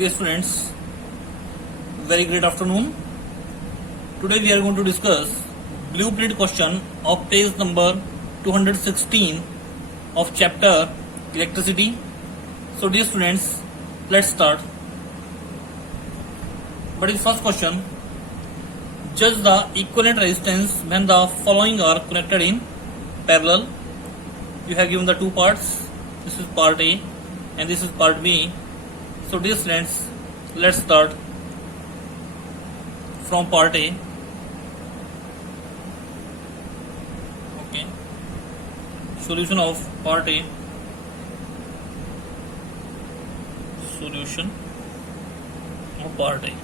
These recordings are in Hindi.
Dear students, very great afternoon. Today we are going to discuss blueprint question of page number 216 of chapter electricity. So dear students, let's start. But in first question, judge the equivalent resistance when the following are connected in parallel. You have given the two parts. This is part A and this is part B. So dear students, let's start from part A. Okay. Solution of part A. Solution of part A.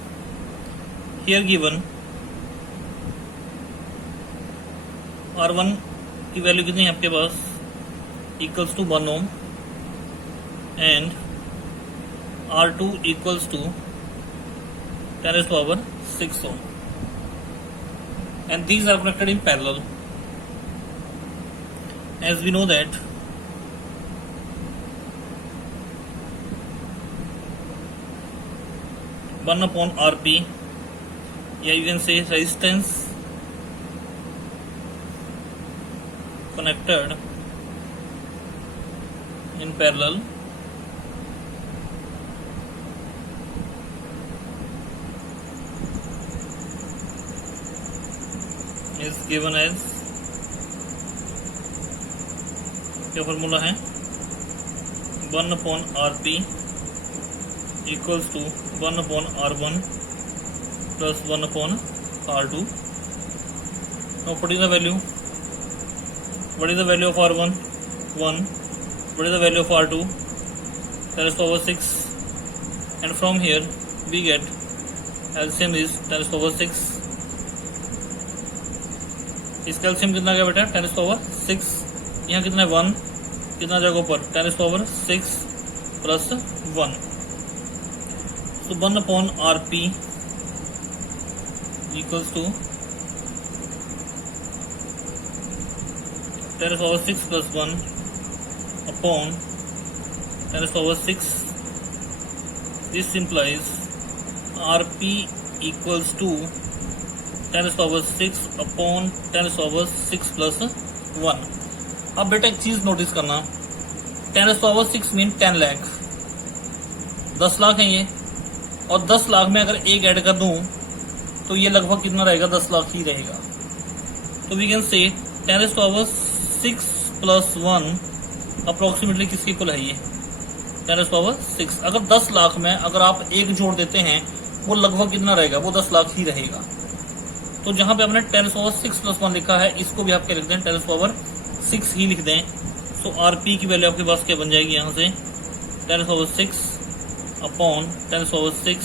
Here given R1 की वैल्यू कितनी है आपके पास, equals to 1 ohm and R2 equals to 10 raised to power 6 ohm, and these are connected in parallel. As we know that one upon RP, yeah, you can say resistance connected in parallel is given as, क्या फॉर्मूला है, 1 upon RP equals to 1 upon R1 plus 1 upon R2. Now putting the value, what is the value of R1? 1. What is the value of R2? That is power 6. And from here we get LCM is 10 to power 6. इसका एलसीएम कितना गया बेटा, 10 to power 6. यहाँ कितना है 1, कितना जगह पर 10 to power 6 प्लस 1. तो 1 upon RP equals to 10 to power 6 plus 1 upon 10 to power 6. This implies RP equals to 10 to power 6 upon 10 to power 6 plus 1. अब बेटा एक चीज नोटिस करना, 10 to power 6 mean 10 lakh, 10 lakh है ये, और 10 लाख में अगर एक ऐड कर दूं तो ये लगभग कितना रहेगा, 10 लाख ही रहेगा. तो we can say 10 to power 6 plus 1 approximately किसके इक्वल है, ये 10 to power 6. अगर 10 लाख में अगर आप एक जोड़ देते हैं वो लगभग कितना रहेगा, वो 10 लाख ही रहेगा. तो जहां पे आपने 10 to power 6 प्लस 1 लिखा है, इसको भी आप क्या लिख दें, 10 to power 6 ही लिख दें. सो आरपी की वैल्यू आपके पास क्या बन जाएगी, यहाँ से 10 to power 6 upon 10 to power 6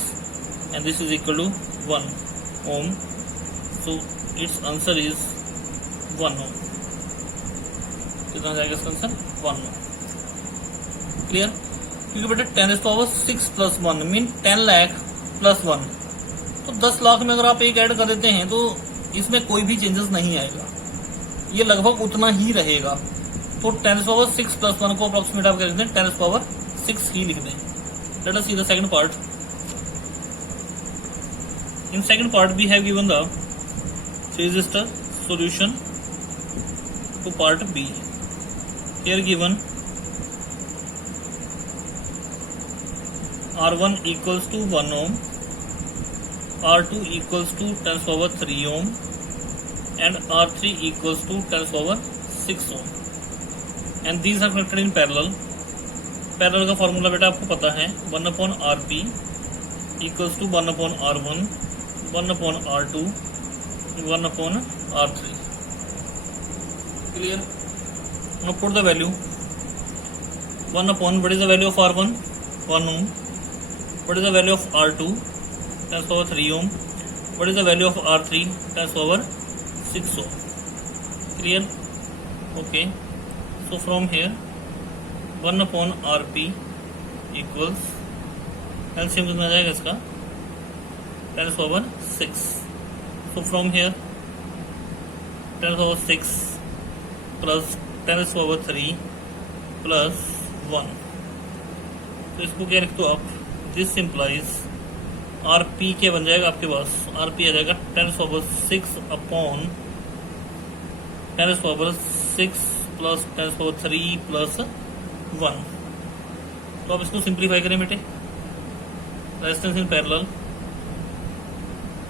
and this is equal to 1 ohm. So its answer is 1 ohm. कितना जाएगा इसका आंसर, 1 ओम. क्लियर? क्योंकि बेटा 10 to power 6 plus 1 mean 10 lakh plus 1, तो 10 लाख में अगर आप एक ऐड कर देते हैं तो इसमें कोई भी चेंजेस नहीं आएगा, ये लगभग उतना ही रहेगा. तो 10 to power 6 प्लस 1 को अप्रोक्सीमेट आप क्या लिख दें, 10 to power 6 ही लिख दें. Let us see the second part. In second part we have given the resistor solution to part B. Here given R1 equals to 1 ohm, R2 equals to 10 to power 3 ohm and R3 equals to 10 to power 6 ohm, and these are connected in parallel. Parallel का फॉर्मूला बेटा आपको पता है, 1 upon RP equals to 1 upon R1, 1 upon R2, 1 upon R3. Clear? Now put the value. 1 upon, what is the value of R1? 1 ohm. What is the value of R2? 10 to power 3 ohm. What is the value of R3? 10 to power 6 ohm. Clear? Okay. So from here 1 upon RP equals, LCM कितना जाएगा इसका, 10 to power 6. So from here 10 to power 6 plus 10 to power 3 plus 1. तो इसको क्या लिख दो आप, दिस इम्प्लाइज आर पी क्या बन जाएगा आपके पास, आर पी आ जाएगा 10⁻6 अपॉन 10⁻6 प्लस 10⁻3 प्लस 1। तो आप इसको सिंप्लीफाई करें बेटे, रेजिस्टेंस इन पैरेलल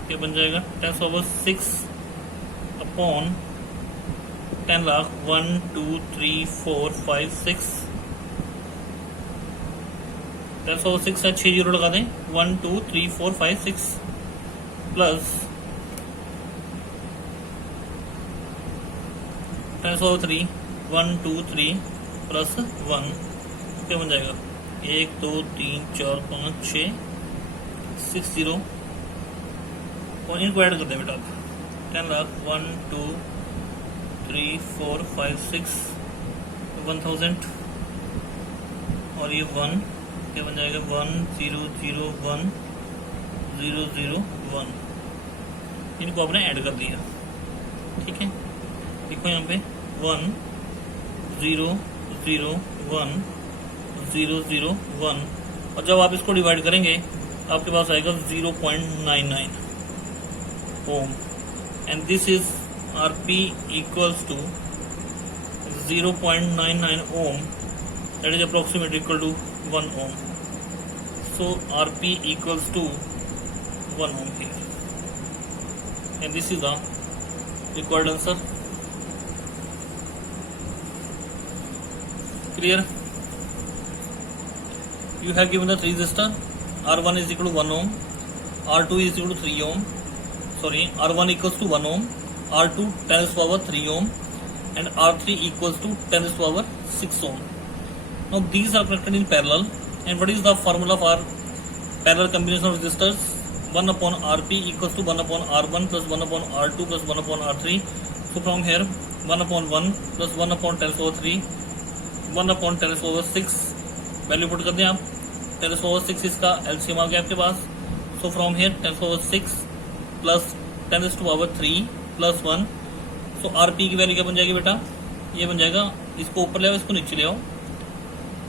क्या बन जाएगा 10⁻6 अपॉन 10 लाख 1 2 3 4 5 6 10⁻6 है, 6 जीरो लगा दें, 1 2 3 4 5 6 प्लस 10⁻3 1 2 3 प्लस 1 क्या बन जाएगा 1 2 3 4 5 6 6 जीरो, और इनको ऐड कर दें बेटा, 10 लाख 1 2 3 4 5 6 1000, और ये 1 क्या बन जाएगा 1 0 0 1 0 0 1, इनको आपने ऐड कर दिया। ठीक है, देखो यहाँ पे 1 0 0 1 0 0 1, और जब आप इसको डिवाइड करेंगे आपके पास आएगा 0.99 ohm, and this is RP equals to 0.99 ohm, that is approximately equal to 1 ohm. So RP equals to 1 ohm here, and this is the required answer. Clear? You have given the three resistor. R1 is equal to 1 ohm, R2 is equal to 3 ohm, sorry, R1 equals to 1 ohm, R2 10⁻³ ohm, and R3 equals to 10⁻⁶ ohm. Now these are connected in parallel, and what is the formula for parallel combination of resistors? 1 upon Rp equals to 1 upon R1 plus 1 upon R2 plus 1 upon R3. So from here 1 upon 1 plus 1 upon 10⁻³ 1 upon 10⁻⁶, value put कर दें आप, 10⁻⁶ इसका एलसीएम आ गया आपके पास। So from here 10⁻⁶ plus 10⁻³ plus 1, so RP की वैल्यू क्या बन जाएगी बेटा, ये बन जाएगा, इसको ऊपर ले आओ, इसको नीचे ले आओ,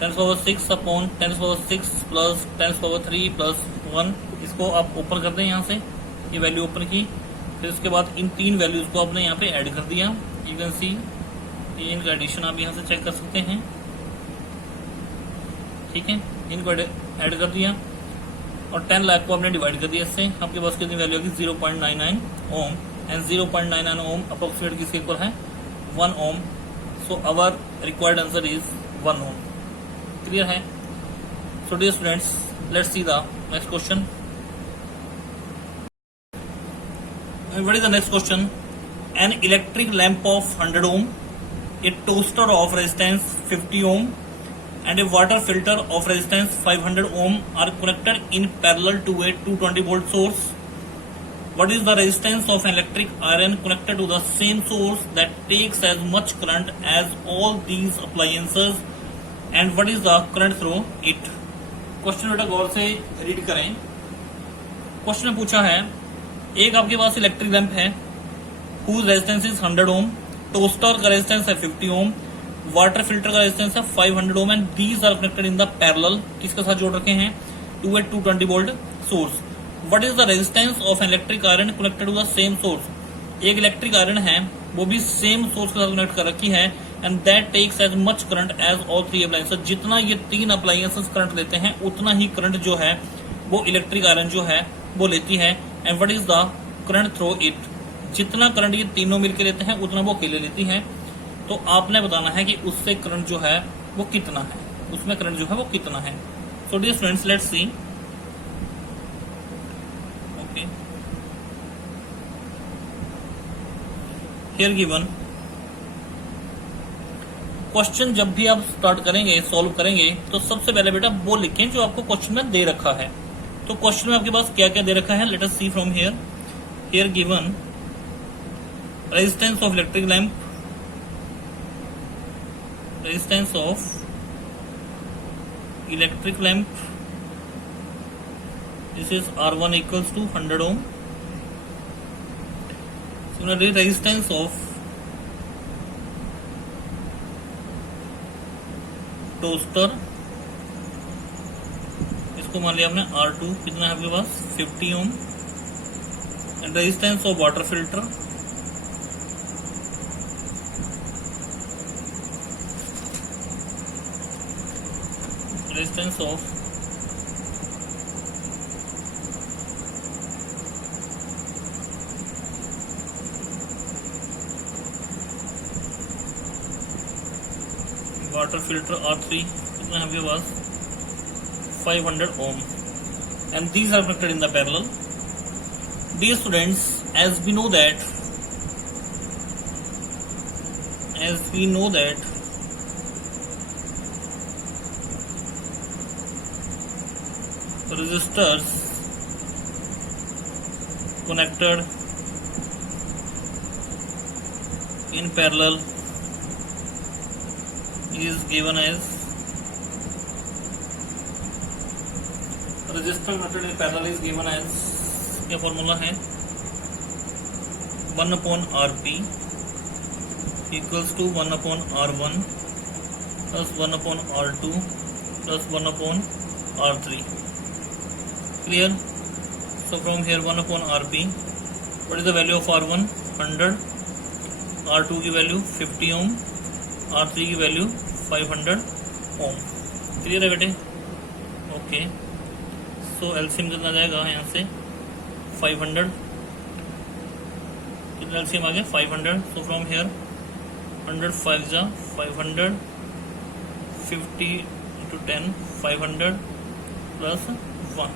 10⁻⁶ अपॉन 10⁻⁶ प्लस 10⁻³ प्लस 1, इसको आप ऊपर कर दें यहाँ से, ये वैल्यू ऊपर की, फिर उसके बाद इन तीन वैल्यूज को आपने यहाँ पे ऐड कर दिया। यू कैन सी ये इनका एडिशन आप यहाँ से चेक कर सकते हैं। ठीक है, इनको ऐड कर दिया और 10 लाख को आपने डिवाइड कर दिया इससे, आपके पास कितनी वैल्यू होगी 0.99 ओम, एंड 0.99 ओम अप्रोक्सीमेट किसके इक्वल है 1 ohm. So our required answer is 1 ohm. Clear है? So dear students, let's see the next question. What is the next question? An electric lamp of 100 ohm, a toaster of resistance 50 ohm, and a water filter of resistance 500 ohm are connected in parallel to a 220 volt source. What is the resistance of an electric iron connected to the same source that takes as much current as all these appliances, and what is the current through it? Question बेटा गौर से रीड करें। क्वेश्चन में पूछा है, एक आपके पास इलेक्ट्रिक लैंप है whose resistance is 100 ohm, toaster का रेजिस्टेंस है 50 ओम, वाटर फिल्टर का रेजिस्टेंस है 500 ohm, and these are connected in the parallel, किसके साथ जोड़ रखे हैं to a 220 volt source. What is the resistance of an electric iron connected to the same source. एक इलेक्ट्रिक आयरन है वो भी सेम सोर्स के साथ कनेक्ट कर रखी है, and that takes as much current as all three appliances. जितना ये तीन अप्लायंसेस करंट लेते हैं उतना ही करंट जो है वो इलेक्ट्रिक आयरन जो है वो लेती है। And what is the current through it, जितना करंट ये तीनों मिलकर लेते हैं उतना वो अकेले लेती है। तो आपने बताना है कि उससे करंट जो है वो कितना है, उसमें करंट जो है वो कितना है। So dear students, let's see. Okay, here given question जब भी आप स्टार्ट करेंगे, सॉल्व करेंगे, तो सबसे पहले बेटा वो लिखें जो आपको क्वेश्चन में दे रखा है। तो क्वेश्चन में आपके पास क्या क्या दे रखा है, let us see from here. Here given resistance of electric lamp, resistance of electric lamp, this is R1 equals to 100 ohm. Similarly resistance of toaster, इसको मान लिया हमने R2 कितना है आपके पास 50 ohm. And resistance of water filter resistance of water filter R3 कितना है आपके पास 500 ohm and these are connected in the parallel. Dear students, as we know that resistors connected in parallel is given as क्या फॉर्मूला है 1/Rp equals to 1/R1 plus 1/R2 plus 1/R3. Clear? So from here 1/Rp, what is the value of R1? 100, R2 की वैल्यू 50 ओम, R3 की वैल्यू 500 ओम। क्लियर है बेटे? ओके, सो एलसीएम कितना जाएगा यहाँ से 500, कितना एलसीएम आ गया 500। सो फ्रॉम हेयर 100 5 जा 500, 50 into 10 500 plus 1.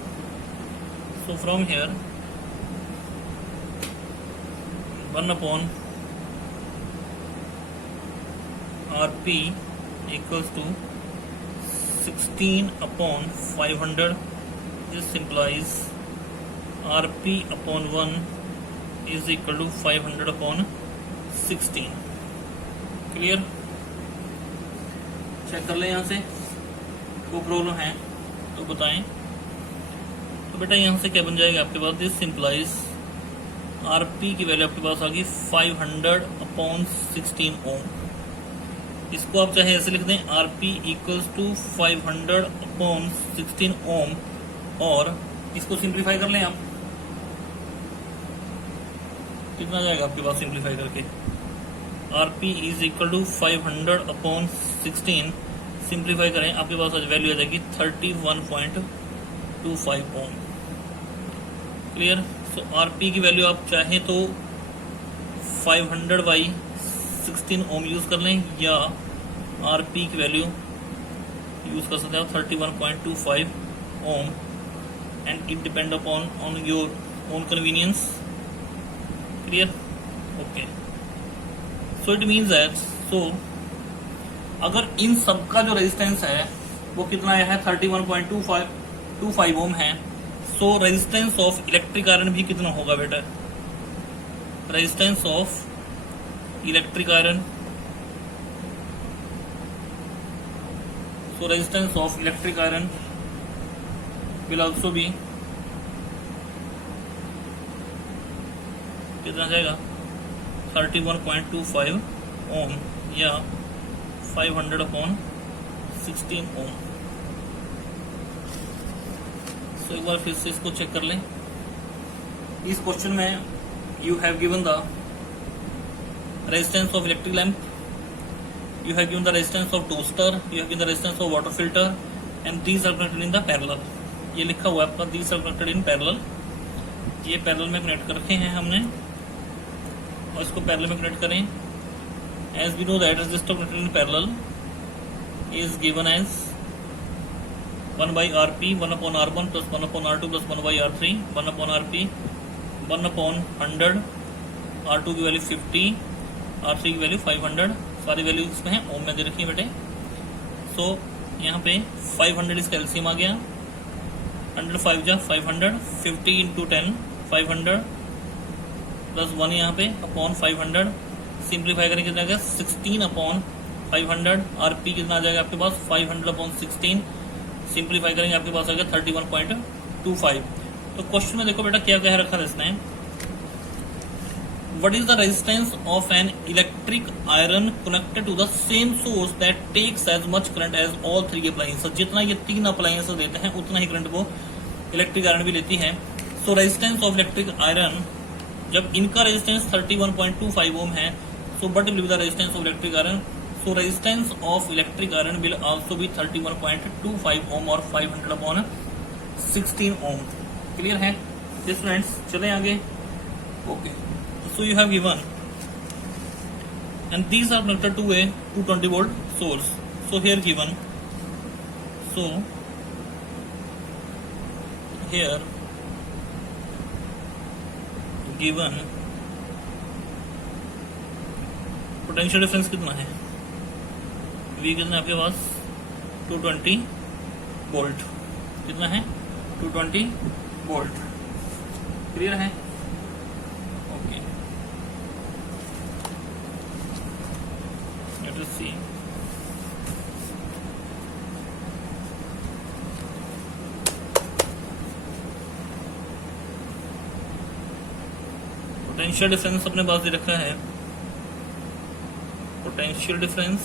So from here 1/Rp equals to 16/500. This implies Rp/1 is equal to 500/16. Clear? Check कर लें यहाँ से, कोई प्रॉब्लम है तो बताएं। तो बेटा यहाँ से क्या बन जाएगा आपके पास, दिस सिंप्लाइज आरपी की वैल्यू आपके पास आ गई 500/16 ओम। इसको आप चाहे ऐसे लिख दें आरपी इक्वल्स टू 500/16 ओम, और इसको सिंप्लीफाई कर लें आप, कितना जाएगा आपके पास सिंप्लीफाई करके, RP is equal to 500/16, simplify करें आपके पास आज वैल्यू आ जाएगी 31.25 ओम। क्लियर? सो आरपी की वैल्यू आप चाहें तो 500/16 ओम यूज कर लें, या आरपी की वैल्यू यूज कर सकते हैं 31.25 ohm, and it depend upon on your own convenience. Clear? Okay, so it means that, so अगर इन सब का जो रेजिस्टेंस है वो कितना आया है 31.25 ओम है, सो रेजिस्टेंस ऑफ इलेक्ट्रिक आयरन भी कितना होगा बेटा, resistance of electric iron, so resistance of electric iron will also be कितना जाएगा 31.25 ओम या 500/16 ओम। सो एक बार फिर से इसको चेक कर लें। इस क्वेश्चन में you have given the resistance of electric lamp, you have given the resistance of toaster, you have given the resistance of water filter, and these are connected in the parallel. ये लिखा हुआ है आपका these are connected in parallel, ये पैरेलल में कनेक्ट कर रखे हैं हमने, और इसको पैरेलल में कनेक्ट करें। as we know that resistor connected in parallel is given as 1/Rp 1/R1 plus 1/R2 plus 1/R3, 1/Rp 1/100, R2 की वैल्यू 50, R3 की वैल्यू 500, सारी वैल्यू इसमें है ओम में दे रखी है बेटे। सो यहाँ पे 500 इसका एलसीएम आ गया, 100 5 जा 500, 50 into 10 500 प्लस 1 यहाँ पे अपॉन 500, सिंप्लीफाई करेंगे कितना आएगा 16/500, आरपी कितना आ जाएगा आपके पास 500/16, सिंप्लीफाई करेंगे आपके पास आ गया 31.25। तो क्वेश्चन में देखो बेटा क्या कह रखा था इसने, what is the resistance of an electric iron connected to the same source that takes as much current as all three appliances? जितना ये तीन अप्लायंसेस देते हैं उतना ही करंट वो इलेक्ट्रिक आयरन भी लेती है. सो रेजिस्टेंस ऑफ इलेक्ट्रिक आयरन, जब इनका रेजिस्टेंस 31.25 ओम है, so but will be the resistance of electric iron. So resistance of electric iron will also be 31.25 ओम और 500/16 ओम. क्लियर है स्टूडेंट्स? चलें आगे. Okay, so you have given and these are connected to a 220 volt source. So here given, so here given potential difference कितना है, V कितना है आपके पास 220 वोल्ट. कितना है 220 वोल्ट. क्लियर है? ओके, लेट अस सी. पोटेंशियल डिफरेंस अपने पास दे रखा है. पोटेंशियल डिफरेंस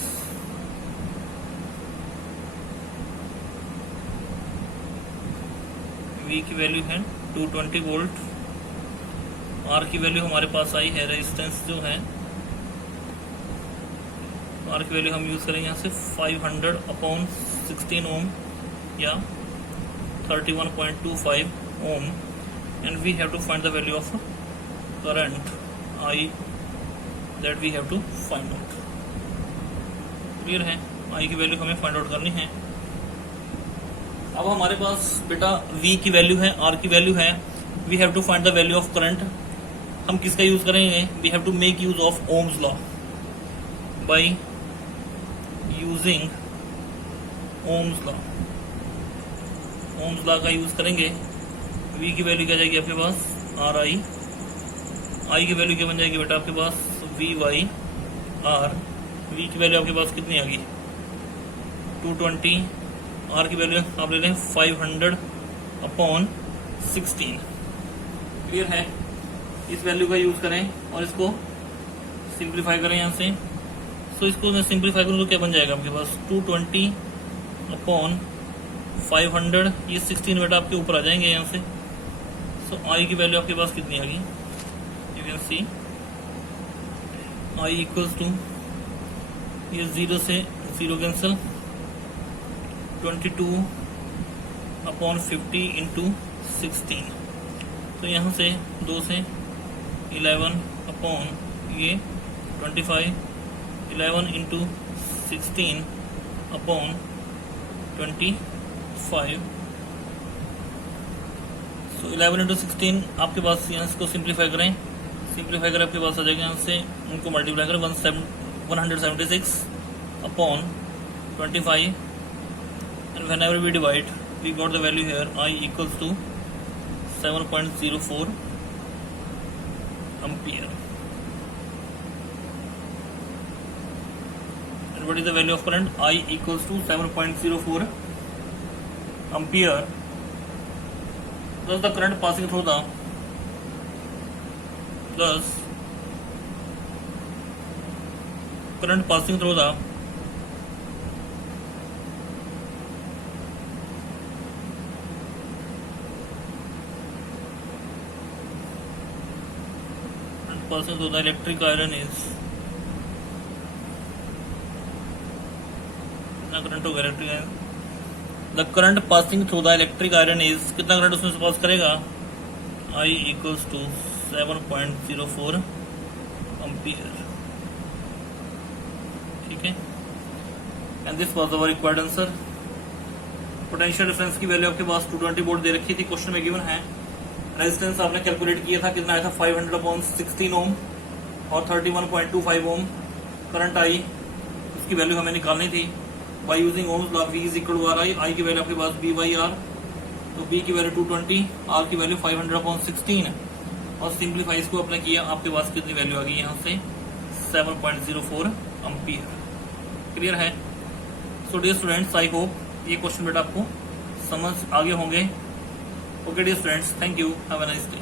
V की वैल्यू है 220 वोल्ट. R की वैल्यू हमारे पास आई है, रेजिस्टेंस जो है R की वैल्यू हम यूज करेंगे यहाँ से 500/16 ओम या 31.25 ohm. And we have to find the value of current I that we have to find out. Clear है? I की वैल्यू हमें फाइंड आउट करनी है. अब हमारे पास बेटा V की वैल्यू है, R की वैल्यू है. We have to find the value of current. हम किसका यूज करेंगे? We have to make use of Ohm's law. By using Ohm's law, Ohm's law का यूज करेंगे. V की वैल्यू क्या जाएगी आपके पास? RI. I की वैल्यू क्या बन जाएगी बेटा आपके पास? VY/R. V की वैल्यू आपके पास कितनी आ गई? 220. R की वैल्यू आप ले लें 500/16. क्लियर है? इस वैल्यू का यूज करें और इसको सिंप्लीफाई करें यहाँ से. सो इसको मैं सिंप्लीफाई करूँ तो क्या बन जाएगा आपके पास? 220/500. ये 16 बेटा आपके ऊपर आ जाएंगे यहाँ से. सो I की वैल्यू आपके पास कितनी आ गई? You can see I equals to, ये 0 से 0 कैंसिल, 22/50 इंटू 16. तो यहाँ से 2 से 11 ये 25, 11 इंटू 16/25. सो 11 इंटू 16 आपके पास, यहाँ इसको सिंप्लीफाई करें. सिंप्लीफाई करें आपके पास आ जाएगा यहाँ से, उनको मल्टीप्लाई करें 176/25. And whenever we divide, we got the value here I equals to 7.04 ampere. And what is the value of current? I equals to 7.04 ampere. Thus the current passing through the passing through the electric iron is, कितना करंट होगा electric iron? The current passing through the electric iron is, कितना करंट उसमें से पास करेगा? I equals to 7.04 ampere. ठीक है? And this was our required answer. Potential difference की वैल्यू आपके पास 220 वोल्ट दे रखी थी, क्वेश्चन में गिवन है. रेजिस्टेंस आपने कैलकुलेट किया था, कितना आया था? 500/16 ओम और 31.25 ओम. करंट आई, उसकी वैल्यू हमें निकालनी थी. By using Ohm's law, V is equal to RI. I की वैल्यू आपके पास VY/R. तो B की वैल्यू 220, R की वैल्यू 500/16 और सिंप्लीफाई इसको अपने किया, आपके पास कितनी वैल्यू आ गई यहाँ से? 7.04 एम्पियर. क्लियर है? So dear students, I hope ये क्वेश्चन बेटा आपको समझ आगे होंगे. Okay dear students, thank you, have a nice day.